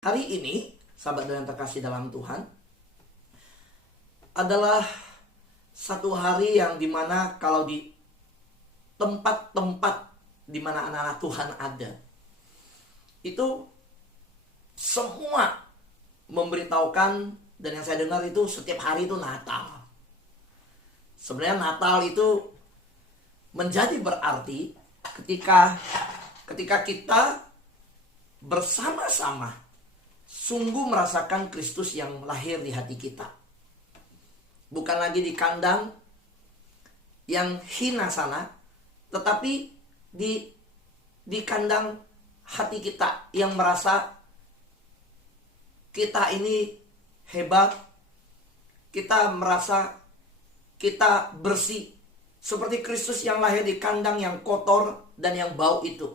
Hari ini, sahabat yang terkasih dalam Tuhan, adalah satu hari yang dimana kalau di tempat-tempat dimana anak-anak Tuhan ada, itu semua memberitahukan, dan yang saya dengar itu setiap hari itu Natal. Sebenarnya Natal itu menjadi berarti ketika kita bersama-sama sungguh merasakan Kristus yang lahir di hati kita. Bukan lagi di kandang yang hina sana, tetapi di kandang hati kita yang merasa kita ini hebat, kita merasa kita bersih, seperti Kristus yang lahir di kandang yang kotor dan yang bau itu.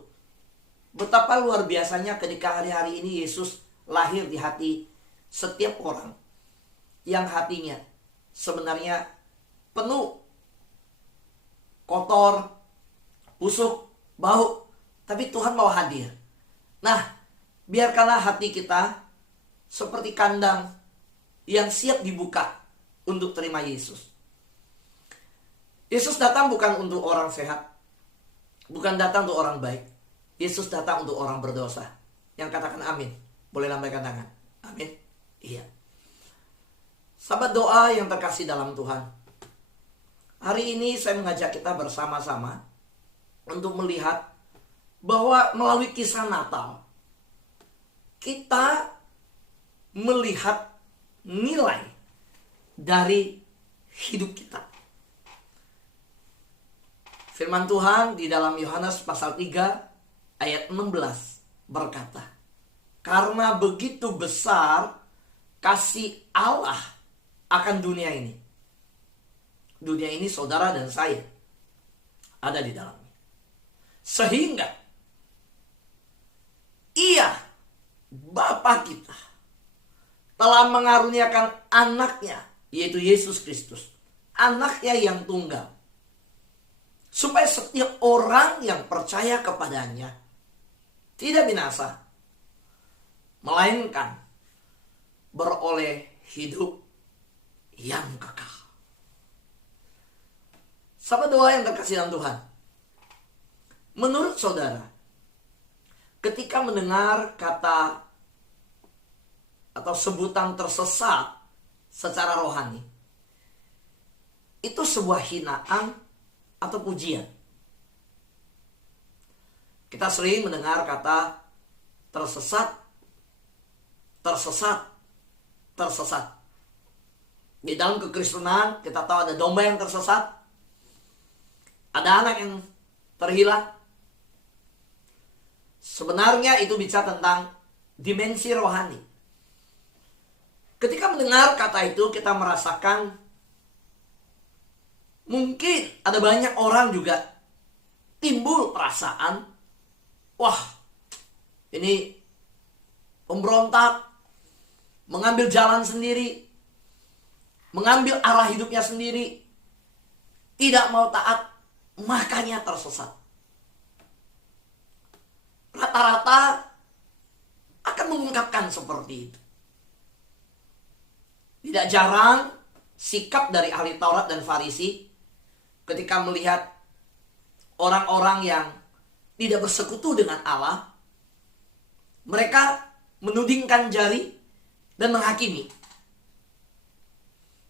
Betapa luar biasanya ketika hari-hari ini Yesus lahir di hati setiap orang yang hatinya sebenarnya penuh kotor, busuk, bau, tapi Tuhan mau hadir. Nah, biarkanlah hati kita seperti kandang yang siap dibuka untuk terima Yesus. Yesus datang bukan untuk orang sehat, bukan datang untuk orang baik. Yesus datang untuk orang berdosa. Yang katakan amin, boleh lambaikan tangan. Amin. Iya. Sahabat doa yang terkasih dalam Tuhan, hari ini saya mengajak kita bersama-sama untuk melihat bahwa melalui kisah Natal, kita melihat nilai dari hidup kita. Firman Tuhan di dalam Yohanes pasal 3 ayat 16 berkata, karena begitu besar kasih Allah akan dunia ini. Dunia ini saudara dan saya ada di dalamnya. Sehingga Ia, Bapa kita, telah mengaruniakan anaknya, yaitu Yesus Kristus, anaknya yang tunggal, supaya setiap orang yang percaya kepadanya tidak binasa, melainkan beroleh hidup yang kekal. Sahabat doa yang terkasih dalam Tuhan, menurut saudara, ketika mendengar kata atau sebutan tersesat secara rohani, itu sebuah hinaan atau pujian? Kita sering mendengar kata tersesat, tersesat, tersesat. Di dalam kekristenan kita tahu ada domba yang tersesat, ada anak yang terhilang. Sebenarnya itu bicara tentang dimensi rohani. Ketika mendengar kata itu, kita merasakan mungkin ada banyak orang juga timbul perasaan, wah, ini pemberontak, mengambil jalan sendiri, mengambil arah hidupnya sendiri, tidak mau taat, makanya tersesat. Rata-rata akan mengungkapkan seperti itu. Tidak jarang sikap dari ahli Taurat dan Farisi ketika melihat orang-orang yang tidak bersekutu dengan Allah, mereka menudingkan jari dan menghakimi.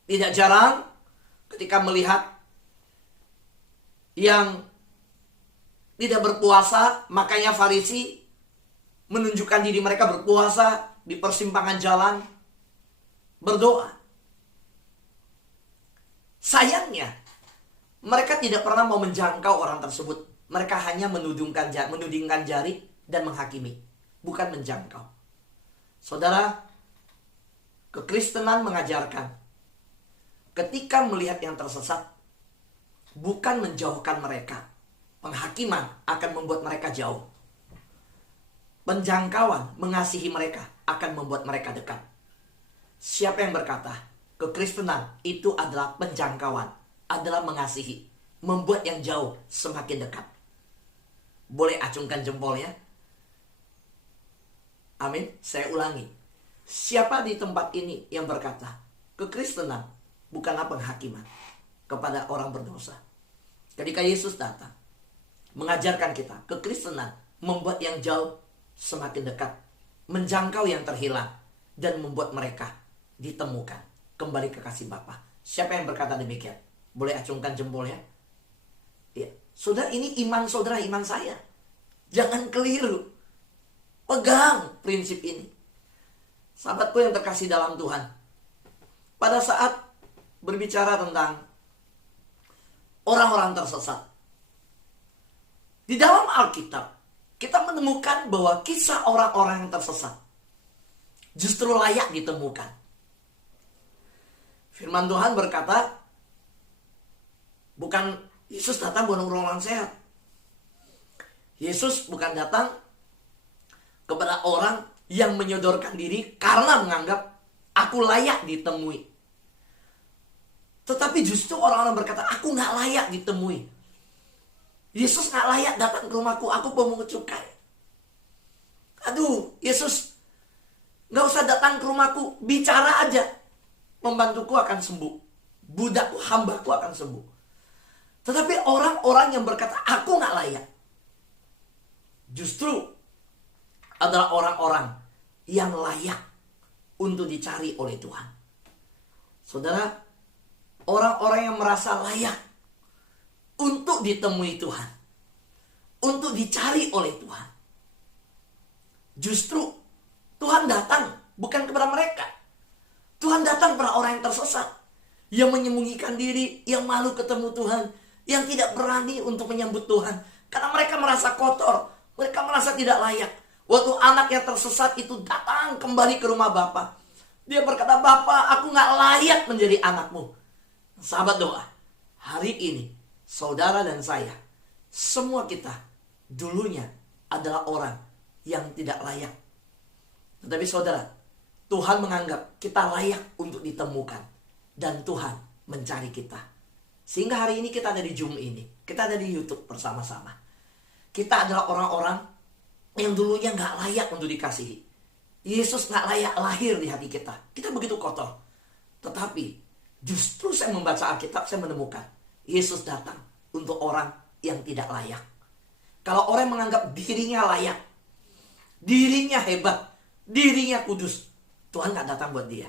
Tidak jarang ketika melihat yang tidak berpuasa, makanya Farisi menunjukkan diri mereka berpuasa di persimpangan jalan, berdoa. Sayangnya, mereka tidak pernah mau menjangkau orang tersebut. Mereka hanya menudingkan jari dan menghakimi, bukan menjangkau. Saudara, kekristenan mengajarkan, ketika melihat yang tersesat, bukan menjauhkan mereka. Penghakiman akan membuat mereka jauh. Penjangkauan, mengasihi mereka akan membuat mereka dekat. Siapa yang berkata kekristenan itu adalah penjangkauan, adalah mengasihi, membuat yang jauh semakin dekat? Boleh acungkan jempolnya. Amin. Saya ulangi. Siapa di tempat ini yang berkata, kekristenan bukanlah penghakiman kepada orang berdosa? Ketika Yesus datang, mengajarkan kita, kekristenan membuat yang jauh semakin dekat, menjangkau yang terhilang, dan membuat mereka ditemukan kembali ke kasih Bapa. Siapa yang berkata demikian? Boleh acungkan jempolnya? Ya. Saudara, ini iman saudara, iman saya. Jangan keliru. Pegang prinsip ini. Sahabatku yang terkasih dalam Tuhan, pada saat berbicara tentang orang-orang tersesat, di dalam Alkitab kita menemukan bahwa kisah orang-orang yang tersesat justru layak ditemukan. Firman Tuhan berkata, bukan Yesus datang bukan orang sehat. Yesus bukan datang kepada orang yang menyodorkan diri karena menganggap aku layak ditemui. Tetapi justru orang-orang berkata, aku gak layak ditemui. Yesus gak layak datang ke rumahku, aku pemungut cukai. Aduh, Yesus gak usah datang ke rumahku, bicara aja. Pembantuku akan sembuh. Budakku, hambaku akan sembuh. Tetapi orang-orang yang berkata, aku gak layak, justru adalah orang-orang yang layak untuk dicari oleh Tuhan. Saudara, orang-orang yang merasa layak untuk ditemui Tuhan, untuk dicari oleh Tuhan, justru Tuhan datang bukan kepada mereka. Tuhan datang kepada orang yang tersesat, yang menyembunyikan diri, yang malu ketemu Tuhan, yang tidak berani untuk menyambut Tuhan karena mereka merasa kotor, mereka merasa tidak layak. Waktu anak yang tersesat itu datang kembali ke rumah Bapa, dia berkata, Bapa, aku gak layak menjadi anakmu. Sahabat doa, hari ini saudara dan saya, semua kita dulunya adalah orang yang tidak layak. Tetapi saudara, Tuhan menganggap kita layak untuk ditemukan, dan Tuhan mencari kita. Sehingga hari ini kita ada di Zoom ini, kita ada di YouTube bersama-sama. Kita adalah orang-orang yang dulunya gak layak untuk dikasihi. Yesus gak layak lahir di hati kita. Kita begitu kotor. Tetapi justru saya membaca Alkitab, saya menemukan Yesus datang untuk orang yang tidak layak. Kalau orang menganggap dirinya layak, dirinya hebat, dirinya kudus, Tuhan gak datang buat dia.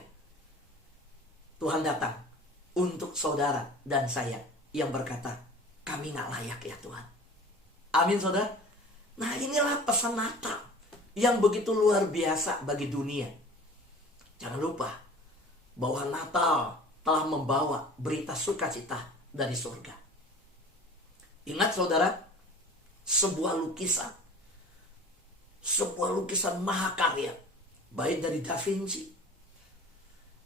Tuhan datang untuk saudara dan saya yang berkata, kami gak layak ya Tuhan. Amin saudara. Nah, inilah pesan Natal yang begitu luar biasa bagi dunia. Jangan lupa bahwa Natal telah membawa berita sukacita dari surga. Ingat saudara, sebuah lukisan mahakarya, baik dari Da Vinci,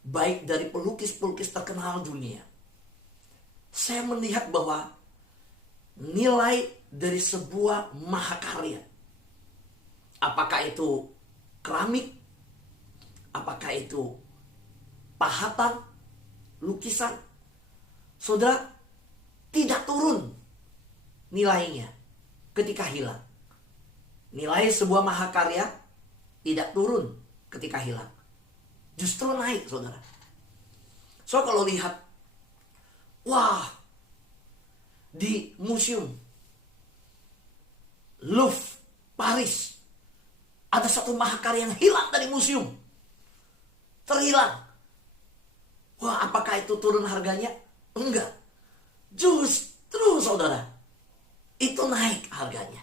baik dari pelukis-pelukis terkenal dunia. Saya melihat bahwa nilai dari sebuah mahakarya, apakah itu keramik, apakah itu pahatan, lukisan, saudara, tidak turun nilainya ketika hilang. Nilai sebuah mahakarya tidak turun ketika hilang, justru naik saudara. So kalau lihat, wah, di museum Louvre, Paris, ada satu mahakarya yang hilang dari museum. Terhilang. Wah, apakah itu turun harganya? Enggak. Justru saudara, itu naik harganya.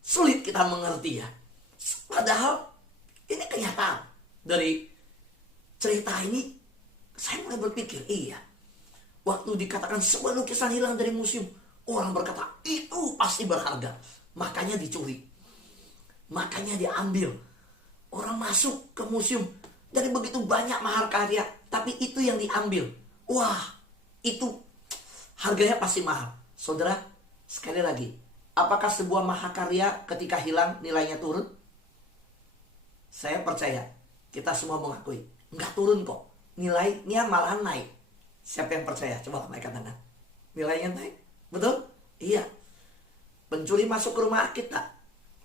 Sulit kita mengerti ya. Padahal ini kenyataan. Dari cerita ini, saya mulai berpikir, iya. Waktu dikatakan sebuah lukisan hilang dari museum, orang berkata, itu pasti berharga. Makanya dicuri, makanya diambil. Orang masuk ke museum dari begitu banyak mahakarya, tapi itu yang diambil. Wah, itu harganya pasti mahal. Saudara, sekali lagi, apakah sebuah mahakarya ketika hilang nilainya turun? Saya percaya, kita semua mengakui, enggak turun kok. Nilainya malahan naik. Siapa yang percaya? Coba naikkan tangan. Nilainya naik, betul? Iya. Pencuri masuk ke rumah kita,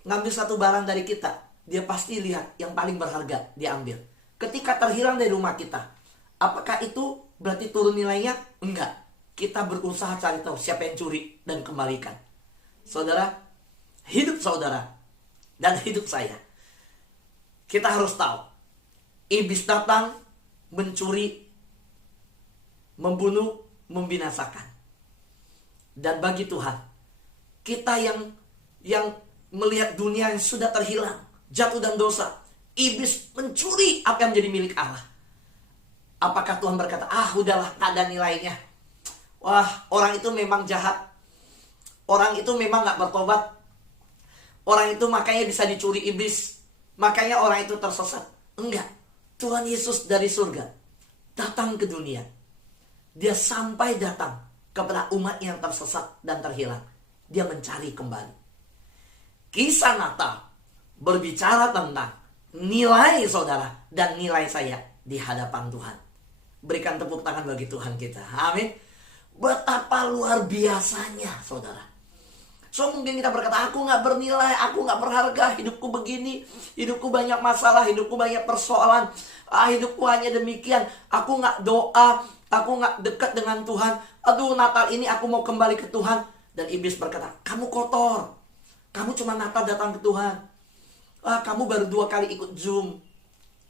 ngambil satu barang dari kita, dia pasti lihat yang paling berharga diambil. Ketika terhilang dari rumah kita, apakah itu berarti turun nilainya? Enggak. Kita berusaha cari tahu siapa yang curi dan kembalikan. Saudara, hidup saudara dan hidup saya, kita harus tahu, iblis datang mencuri, membunuh, membinasakan. Dan bagi Tuhan, kita yang melihat dunia yang sudah terhilang, jatuh dan dosa, iblis mencuri apa yang menjadi milik Allah. Apakah Tuhan berkata, udahlah, tak ada nilainya. Wah, orang itu memang jahat. Orang itu memang gak bertobat. Orang itu makanya bisa dicuri iblis. Makanya orang itu tersesat. Enggak. Tuhan Yesus dari surga datang ke dunia. Dia sampai datang kepada umat yang tersesat dan terhilang. Dia mencari kembali. Kisah Natal berbicara tentang nilai saudara dan nilai saya di hadapan Tuhan. Berikan tepuk tangan bagi Tuhan kita. Amin. Betapa luar biasanya saudara. So mungkin kita berkata, aku gak bernilai, aku gak berharga, hidupku begini, hidupku banyak masalah, hidupku banyak persoalan, hidupku hanya demikian, aku gak doa, aku gak dekat dengan Tuhan. Aduh, Natal ini aku mau kembali ke Tuhan. Dan iblis berkata, kamu kotor, kamu cuma Natal datang ke Tuhan. Kamu baru 2 kali ikut Zoom,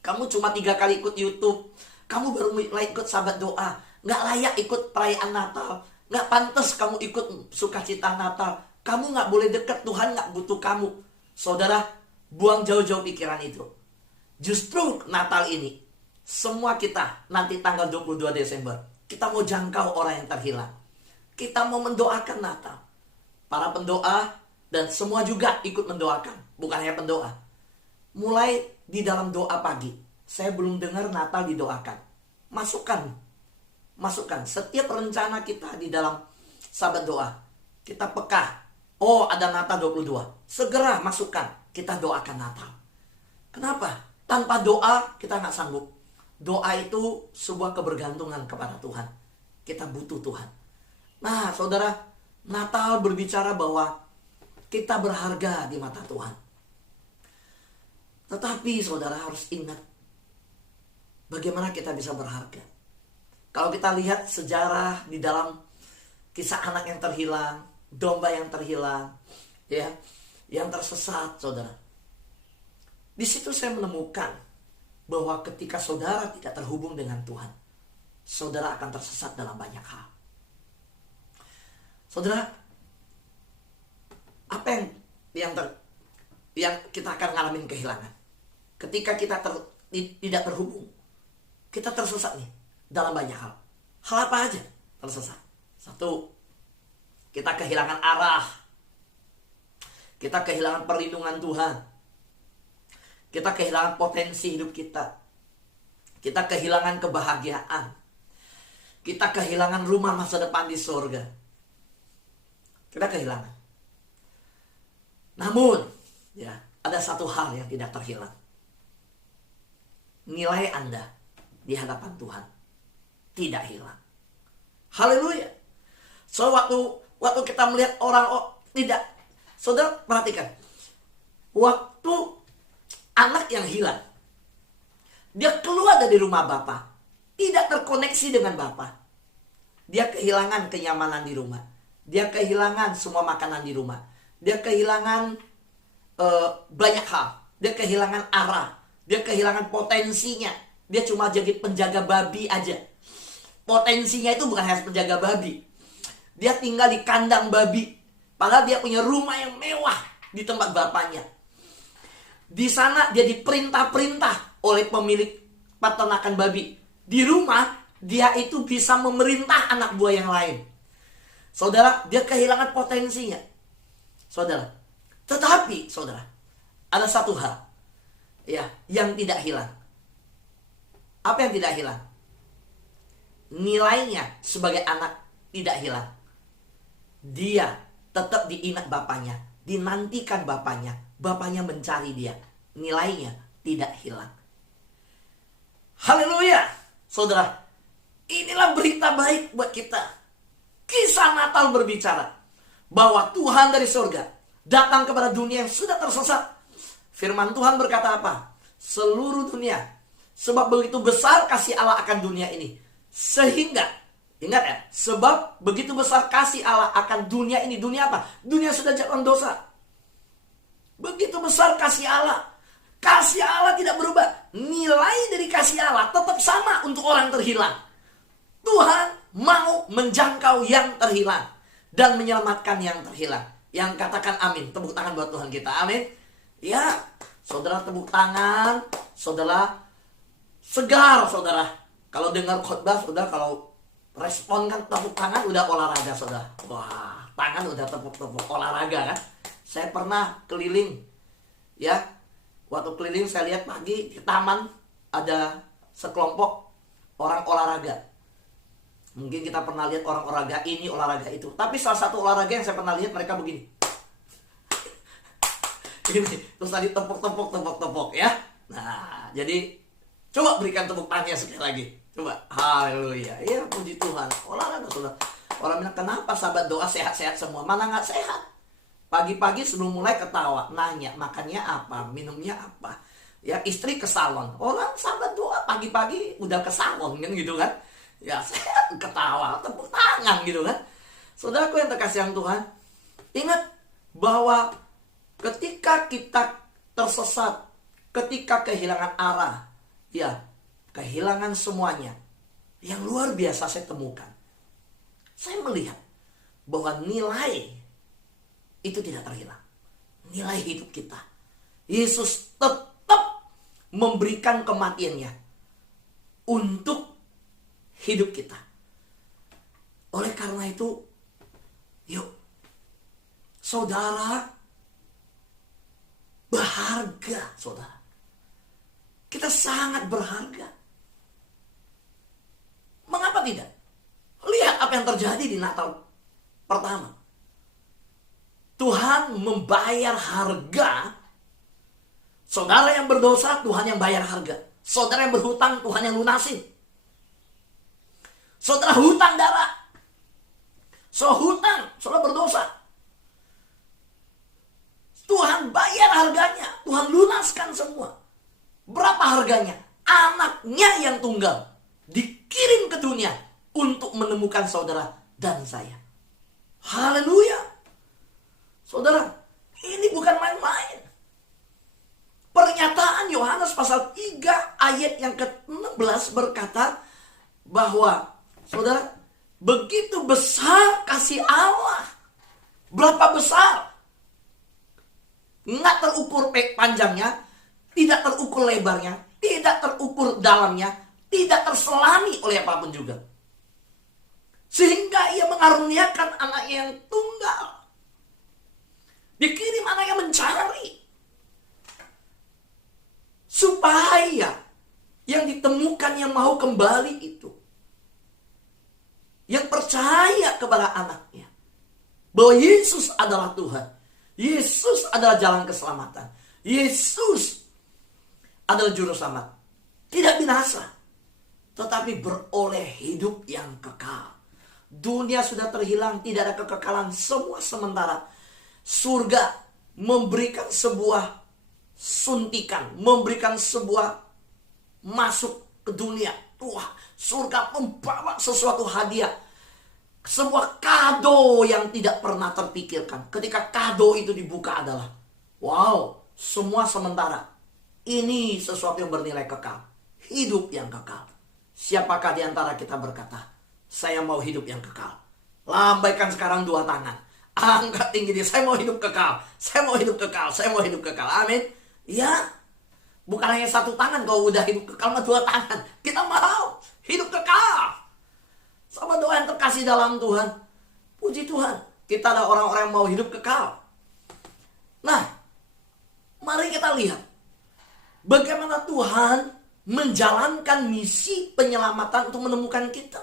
kamu cuma 3 kali ikut YouTube, kamu baru mulai ikut sahabat doa, gak layak ikut perayaan Natal, gak pantas kamu ikut sukacita Natal, kamu gak boleh dekat, Tuhan gak butuh kamu. Saudara, buang jauh-jauh pikiran itu. Justru Natal ini, semua kita nanti tanggal 22 Desember, kita mau jangkau orang yang terhilang. Kita mau mendoakan Natal. Para pendoa dan semua juga ikut mendoakan, bukan hanya pendoa. Mulai di dalam doa pagi, saya belum dengar Natal didoakan. Masukkan setiap rencana kita di dalam sahabat doa. Kita peka, ada Natal 22. Segera masukkan, kita doakan Natal. Kenapa? Tanpa doa kita gak sanggup. Doa itu sebuah kebergantungan kepada Tuhan. Kita butuh Tuhan. Nah saudara, Natal berbicara bahwa kita berharga di mata Tuhan. Tetapi saudara harus ingat, bagaimana kita bisa berharga. Kalau kita lihat sejarah di dalam kisah anak yang terhilang, domba yang terhilang, ya, yang tersesat, saudara. Di situ saya menemukan bahwa ketika saudara tidak terhubung dengan Tuhan, saudara akan tersesat dalam banyak hal. Saudara, apa yang kita akan ngalamin kehilangan? Ketika kita tidak terhubung, kita tersesat nih dalam banyak hal. Hal apa aja tersesat? 1, kita kehilangan arah. Kita kehilangan perlindungan Tuhan. Kita kehilangan potensi hidup kita. Kita kehilangan kebahagiaan. Kita kehilangan rumah masa depan di surga. Kita kehilangan. Namun, ya, ada satu hal yang tidak terhilang. Nilai Anda di hadapan Tuhan tidak hilang. Haleluya. So waktu kita melihat orang tidak, saudara perhatikan, waktu anak yang hilang, dia keluar dari rumah Bapa, tidak terkoneksi dengan Bapa. Dia kehilangan kenyamanan di rumah. Dia kehilangan semua makanan di rumah. Dia kehilangan banyak hal. Dia kehilangan arah. Dia kehilangan potensinya. Dia cuma jadi penjaga babi aja. Potensinya itu bukan hanya penjaga babi. Dia tinggal di kandang babi. Padahal dia punya rumah yang mewah di tempat bapaknya. Di sana dia diperintah-perintah oleh pemilik peternakan babi. Di rumah dia itu bisa memerintah anak buah yang lain. Saudara, dia kehilangan potensinya. Saudara, tetapi saudara, ada satu hal ya yang tidak hilang. Apa yang tidak hilang? Nilainya sebagai anak tidak hilang. Dia tetap diingat bapaknya, dinantikan bapaknya, bapaknya mencari dia. Nilainya tidak hilang. Haleluya. Saudara, inilah berita baik buat kita. Kisah Natal berbicara bahwa Tuhan dari surga datang kepada dunia yang sudah tersesat. Firman Tuhan berkata apa? Seluruh dunia. Sebab begitu besar kasih Allah akan dunia ini. Sehingga, ingat ya, sebab begitu besar kasih Allah akan dunia ini. Dunia apa? Dunia sudah jatuh dosa. Begitu besar kasih Allah. Kasih Allah tidak berubah. Nilai dari kasih Allah tetap sama untuk orang terhilang. Tuhan mau menjangkau yang terhilang dan menyelamatkan yang terhilang. Yang katakan amin. Tepuk tangan buat Tuhan kita. Amin. Ya, saudara tepuk tangan. Saudara segar, saudara. Kalau dengar khotbah, saudara, kalau respon kan tepuk tangan udah olahraga, saudara. Wah, tangan udah tepuk-tepuk olahraga kan. Saya pernah keliling, ya. Waktu keliling saya lihat pagi di taman ada sekelompok orang olahraga. Mungkin kita pernah lihat orang olahraga ini, olahraga itu. Tapi salah satu olahraga yang saya pernah lihat mereka begini. Ini, terus tadi tepuk ya. Nah, jadi coba berikan tepuk tangannya sekali lagi. Coba, haleluya. Ya, puji Tuhan. Olahraga, saudara. Orang bilang, kenapa sahabat doa sehat-sehat semua? Mana nggak sehat? Pagi-pagi sebelum mulai ketawa, nanya makannya apa, minumnya apa. Ya, istri ke salon. Orang sahabat doa pagi-pagi udah ke salon kan gitu kan. Ya, sehat, ketawa, tepuk tangan gitu kan. Saudaraku yang terkasih yang Tuhan, ingat bahwa ketika kita tersesat, ketika kehilangan arah, ya, kehilangan semuanya, yang luar biasa saya temukan. Saya melihat bahwa nilai itu tidak terhilang. Nilai hidup kita. Yesus tetap memberikan kematiannya untuk hidup kita. Oleh karena itu, yuk, saudara, berharga, saudara. Kita sangat berharga. Mengapa tidak? Lihat apa yang terjadi di Natal pertama. Tuhan membayar harga. Saudara yang berdosa, Tuhan yang bayar harga. Saudara yang berhutang, Tuhan yang lunasin. Saudara hutang darah. Hutang, saudara berdosa. Tuhan bayar harganya. Tuhan lunaskan semua. Berapa harganya? Anaknya yang tunggal dikirim ke dunia untuk menemukan saudara dan saya. Haleluya. Saudara, ini bukan main-main. Pernyataan Yohanes pasal 3 ayat yang ke-16 berkata bahwa, saudara, begitu besar kasih Allah. Berapa besar? Nggak terukur panjangnya, tidak terukur lebarnya, tidak terukur dalamnya, tidak terselami oleh apapun juga. Sehingga ia mengaruniakan anak yang tunggal. Dikirim anak yang mencari. Supaya yang ditemukan yang mau kembali itu, yang percaya kepada anaknya, bahwa Yesus adalah Tuhan. Yesus adalah jalan keselamatan. Yesus adalah juru selamat. Tidak binasa, tetapi beroleh hidup yang kekal. Dunia sudah terhilang, tidak ada kekekalan, semua sementara. Surga memberikan sebuah suntikan, memberikan sebuah masuk ke dunia. Wah, surga membawa sesuatu hadiah. Sebuah kado yang tidak pernah terpikirkan. Ketika kado itu dibuka adalah, wow, semua sementara. Ini sesuatu yang bernilai kekal. Hidup yang kekal. Siapakah di antara kita berkata, saya mau hidup yang kekal? Lambaikan sekarang dua tangan. Angkat tinggi dia, saya mau hidup kekal. Saya mau hidup kekal, saya mau hidup kekal. Amin. Ya, bukan hanya satu tangan kalau udah hidup kekal, mah dua tangan. Kita mau hidup kekal. Sama doa yang terkasih dalam Tuhan. Puji Tuhan, kita ada orang-orang yang mau hidup kekal. Nah, mari kita lihat bagaimana Tuhan menjalankan misi penyelamatan untuk menemukan kita.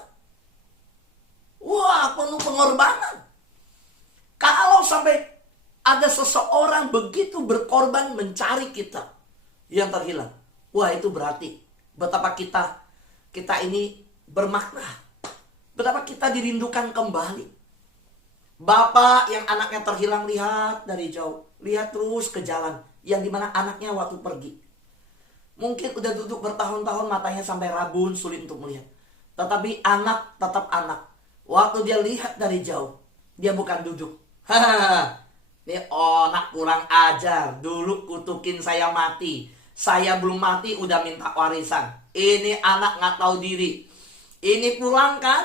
Wah, penuh pengorbanan. Kalau sampai ada seseorang begitu berkorban mencari kita yang terhilang, wah, itu berarti betapa kita ini bermakna. Betapa kita dirindukan kembali. Bapak yang anaknya terhilang, lihat dari jauh. lihat terus ke jalan yang dimana anaknya waktu pergi. Mungkin udah duduk bertahun-tahun, matanya sampai rabun, sulit untuk melihat. Tetapi anak tetap anak. Waktu dia lihat dari jauh, dia bukan duduk. Hahaha, ini anak kurang ajar. Dulu kutukin saya mati. Saya belum mati udah minta warisan. Ini anak nggak tahu diri. Ini pulang kan?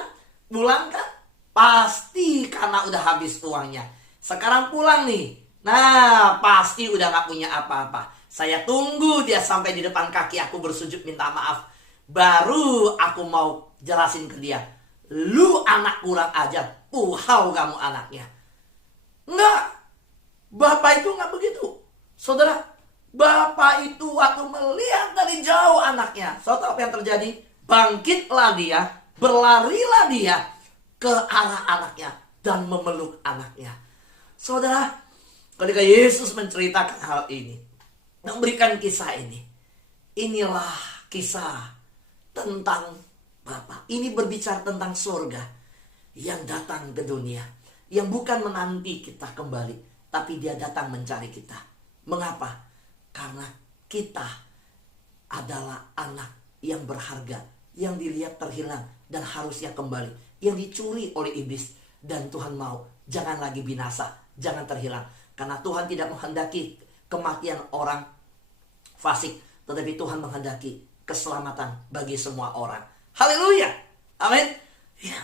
Pasti karena udah habis uangnya. Sekarang pulang nih. Nah, pasti udah gak punya apa-apa. Saya tunggu dia sampai di depan kaki aku bersujud minta maaf. Baru aku mau jelasin ke dia. Lu anak kurang ajar. Puhau kamu anaknya. Enggak. Bapak itu gak begitu. Saudara, bapak itu waktu melihat dari jauh anaknya. Saudara, apa yang terjadi? Bangkitlah dia. Berlarilah dia ke arah anaknya dan memeluk anaknya. Saudara, ketika Yesus menceritakan hal ini, memberikan kisah ini, inilah kisah tentang Bapa. Ini berbicara tentang surga yang datang ke dunia, yang bukan menanti kita kembali, tapi dia datang mencari kita. Mengapa? Karena kita adalah anak yang berharga, yang dilihat terhilang dan harusnya kembali, yang dicuri oleh iblis. Dan Tuhan mau jangan lagi binasa, jangan terhilang. Karena Tuhan tidak menghendaki kematian orang fasik, tetapi Tuhan menghendaki keselamatan bagi semua orang. Haleluya, amin ya.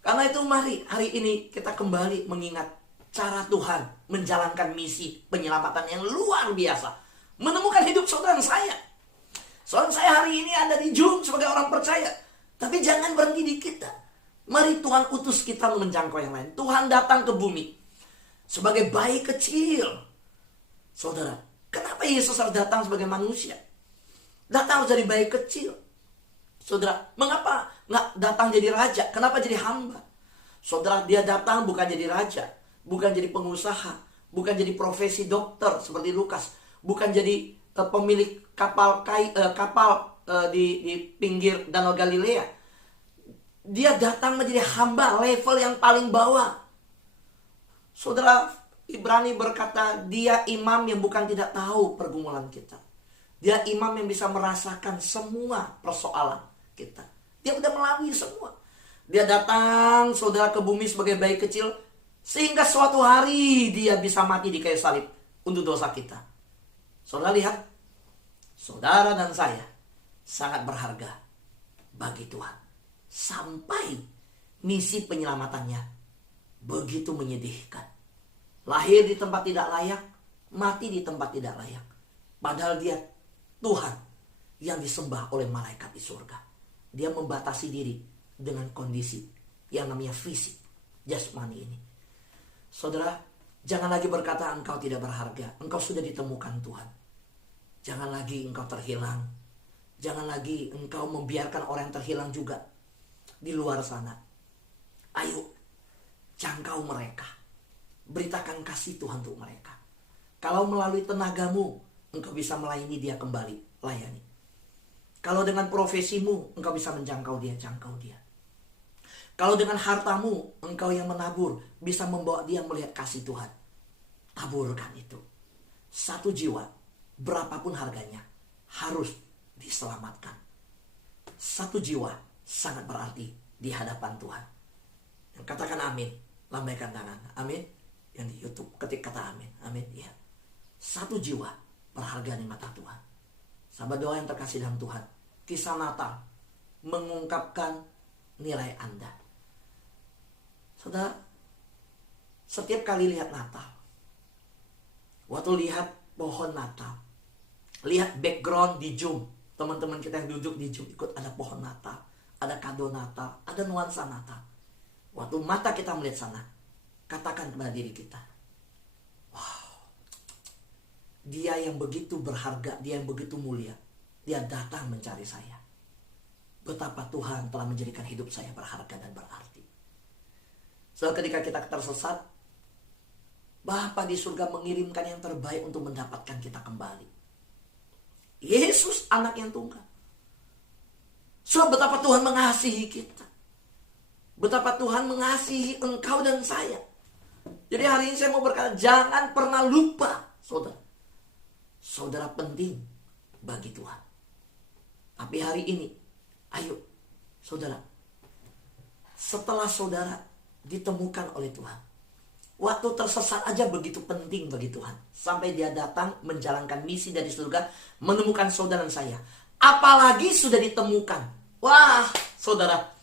Karena itu mari hari ini kita kembali mengingat cara Tuhan menjalankan misi penyelamatan yang luar biasa, menemukan hidup saudara saya. Saudara saya hari ini ada di Zoom sebagai orang percaya, tapi jangan berhenti di kita. Mari Tuhan utus kita menjangkau yang lain. Tuhan datang ke bumi sebagai bayi kecil. Saudara, kenapa Yesus harus datang sebagai manusia? Datang dari bayi kecil. Saudara, mengapa nggak datang jadi raja? Kenapa jadi hamba? Saudara, dia datang bukan jadi raja, bukan jadi pengusaha, bukan jadi profesi dokter seperti Lukas, bukan jadi pemilik kapal di pinggir Danau Galilea. Dia datang menjadi hamba level yang paling bawah. Saudara, Ibrani berkata, dia imam yang bukan tidak tahu pergumulan kita. Dia imam yang bisa merasakan semua persoalan kita. Dia udah melalui semua. Dia datang, saudara, ke bumi sebagai bayi kecil, sehingga suatu hari dia bisa mati di kayu salib untuk dosa kita. Saudara lihat, saudara dan saya sangat berharga bagi Tuhan. Sampai misi penyelamatannya begitu menyedihkan. Lahir di tempat tidak layak, mati di tempat tidak layak. Padahal dia Tuhan yang disembah oleh malaikat di surga. Dia membatasi diri dengan kondisi yang namanya fisik, jasmani ini. Saudara, jangan lagi berkata engkau tidak berharga. Engkau sudah ditemukan Tuhan. Jangan lagi engkau terhilang. Jangan lagi engkau membiarkan orang yang terhilang juga di luar sana. Ayo, jangkau mereka. Beritakan kasih Tuhan untuk mereka. Kalau melalui tenagamu, engkau bisa melayani dia kembali, layani. Kalau dengan profesimu, engkau bisa menjangkau dia, jangkau dia. Kalau dengan hartamu, engkau yang menabur, bisa membawa dia melihat kasih Tuhan. Taburkan itu. Satu jiwa, berapapun harganya, harus diselamatkan. Satu jiwa sangat berarti di hadapan Tuhan. Yang katakan amin, lambaikan tangan. Amin. Yang di YouTube ketik kata amin. Amin. Ya. Satu jiwa berharga di mata Tuhan. Sahabat doa yang terkasih dalam Tuhan, kisah Natal mengungkapkan nilai Anda. Saudara, setiap kali lihat Natal, waktu lihat pohon Natal, lihat background di Zoom, teman-teman kita yang duduk di Zoom ikut ada pohon Natal, ada kado Natal, ada nuansa Natal. Waktu mata kita melihat sana, katakan kepada diri kita, wow, dia yang begitu berharga, dia yang begitu mulia, dia datang mencari saya. Betapa Tuhan telah menjadikan hidup saya berharga dan berarti. So, ketika kita tersesat, Bapa di surga mengirimkan yang terbaik untuk mendapatkan kita kembali. Yesus anak yang tunggal. So, betapa Tuhan mengasihi kita. Betapa Tuhan mengasihi engkau dan saya. Jadi hari ini saya mau berkata, jangan pernah lupa, saudara. Saudara penting bagi Tuhan. Tapi hari ini, ayo, saudara, setelah saudara ditemukan oleh Tuhan, waktu tersesat aja begitu penting bagi Tuhan. Sampai dia datang menjalankan misi dari surga, menemukan saudara dan saya. Apalagi sudah ditemukan. Wah, saudara.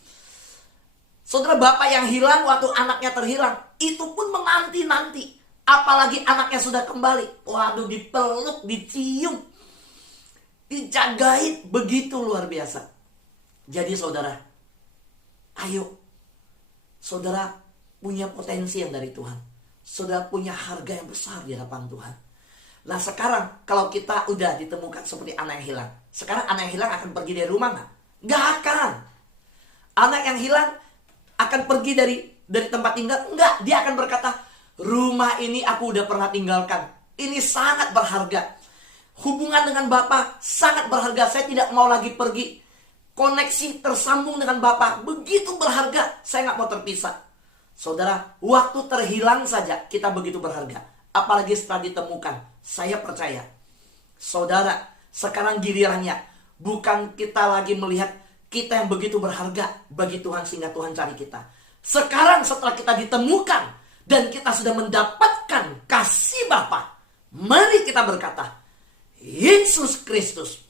Saudara, bapak yang hilang waktu anaknya terhilang, itu pun menanti-nanti. Apalagi anaknya sudah kembali. Waduh, dipeluk, dicium, dijagain, begitu luar biasa. Jadi saudara, ayo, saudara punya potensi yang dari Tuhan. Saudara punya harga yang besar di hadapan Tuhan. Nah sekarang kalau kita udah ditemukan seperti anak yang hilang, sekarang anak yang hilang akan pergi dari rumah nggak? Nggak akan. Anak yang hilang akan pergi dari tempat tinggal? Enggak. Dia akan berkata, rumah ini aku udah pernah tinggalkan. Ini sangat berharga. Hubungan dengan Bapa sangat berharga. Saya tidak mau lagi pergi. Koneksi tersambung dengan Bapa begitu berharga. Saya nggak mau terpisah. Saudara, waktu terhilang saja kita begitu berharga. Apalagi setelah ditemukan. Saya percaya, saudara, sekarang gilirannya. Bukan kita lagi melihat kita yang begitu berharga bagi Tuhan sehingga Tuhan cari kita. Sekarang setelah kita ditemukan dan kita sudah mendapatkan kasih Bapa, mari kita berkata, Yesus Kristus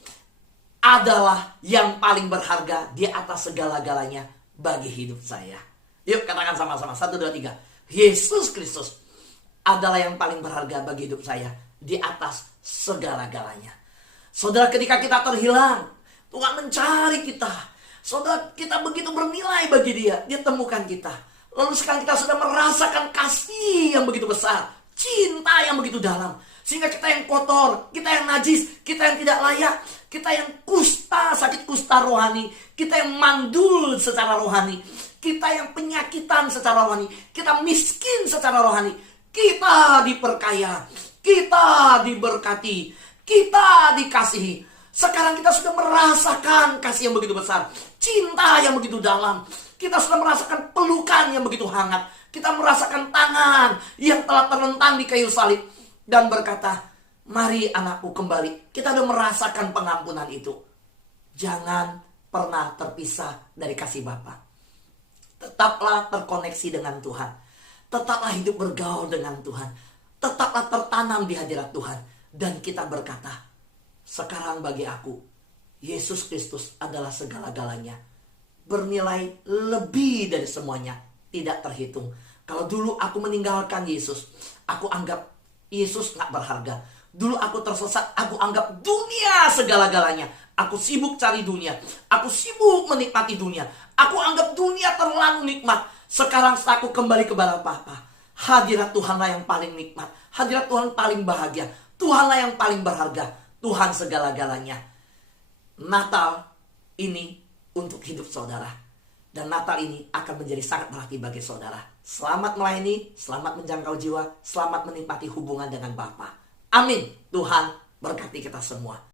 adalah yang paling berharga di atas segala-galanya bagi hidup saya. Yuk katakan sama-sama, 1, 2, 3. Yesus Kristus adalah yang paling berharga bagi hidup saya di atas segala-galanya. Saudara, ketika kita terhilang, Tuhan mencari kita. Saudara, kita begitu bernilai bagi dia. Dia temukan kita. Lalu sekarang kita sudah merasakan kasih yang begitu besar, cinta yang begitu dalam. Sehingga kita yang kotor, kita yang najis, kita yang tidak layak, kita yang kusta, sakit kusta rohani, kita yang mandul secara rohani, kita yang penyakitan secara rohani, kita miskin secara rohani, kita diperkaya, kita diberkati, kita dikasihi. Sekarang kita sudah merasakan kasih yang begitu besar, cinta yang begitu dalam. Kita sudah merasakan pelukan yang begitu hangat. Kita merasakan tangan yang telah terlentang di kayu salib dan berkata, mari anakku kembali. Kita sudah merasakan pengampunan itu. Jangan pernah terpisah dari kasih Bapa. Tetaplah terkoneksi dengan Tuhan. Tetaplah hidup bergaul dengan Tuhan. Tetaplah tertanam di hadirat Tuhan. Dan kita berkata, sekarang bagi aku, Yesus Kristus adalah segala-galanya. Bernilai lebih dari semuanya. Tidak terhitung. Kalau dulu aku meninggalkan Yesus, aku anggap Yesus gak berharga. Dulu aku tersesat, aku anggap dunia segala-galanya. Aku sibuk cari dunia. Aku sibuk menikmati dunia. Aku anggap dunia terlalu nikmat. Sekarang setelah aku kembali kepada Bapa, hadirat Tuhanlah yang paling nikmat. Hadirat Tuhan paling bahagia. Tuhanlah yang paling berharga. Tuhan segala-galanya. Natal ini untuk hidup saudara. Dan Natal ini akan menjadi sangat berarti bagi saudara. Selamat melayani, selamat menjangkau jiwa, selamat menikmati hubungan dengan Bapa. Amin. Tuhan berkati kita semua.